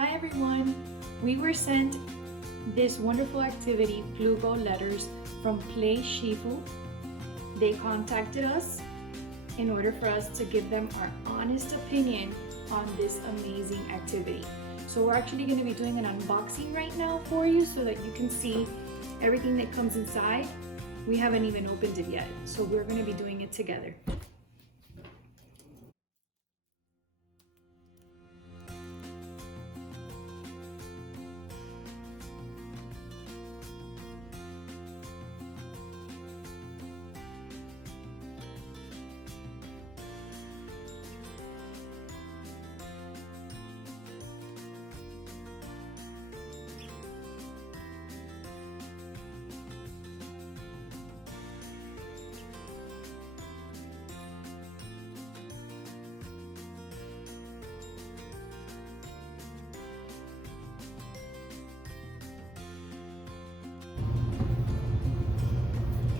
Hi everyone! We were sent this wonderful activity, Plugo Letters, from Playshifu. They contacted us in order for us to give them our honest opinion on this amazing activity. So we're actually going to be doing an unboxing right now for you so that you can see everything that comes inside. We haven't even opened it yet, so we're going to be doing it together.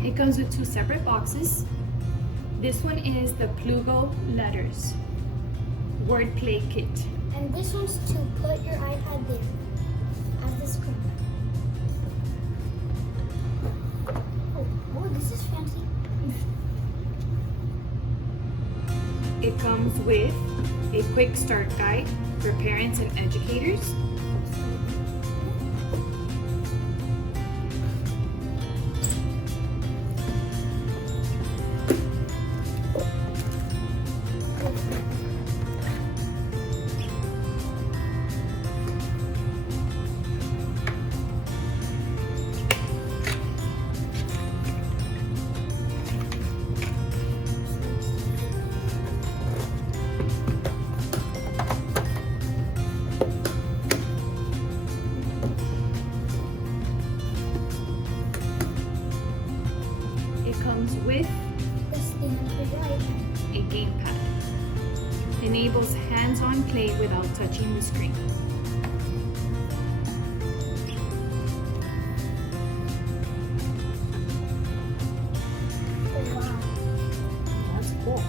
It comes with two separate boxes. This one is the Plugo Letters wordplay kit. And this one's to put your iPad there as the screen. Oh, this is fancy. It comes with a quick start guide for parents and educators. It comes with The stand for your iPad. a gamepad. Enables hands-on play without touching the screen. Oh, wow. That's cool.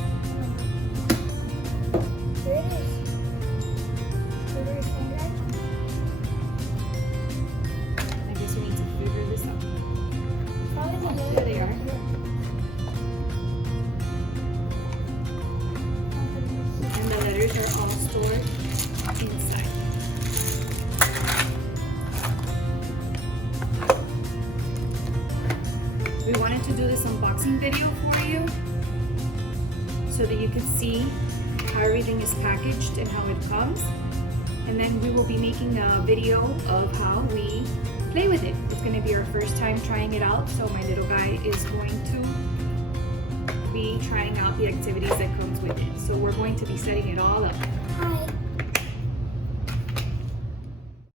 Here it is. Where do we stand your iPad? I guess we need to figure this out. Probably the Oh, there they are. And the letters are all stored inside. We wanted to do this unboxing video for you so that you could see how everything is packaged and how it comes. And then we will be making a video of how we play with it. It's going to be our first time trying it out, so my little guy is going to be trying out the activities that comes with it. So we're going to be setting it all up. Hi.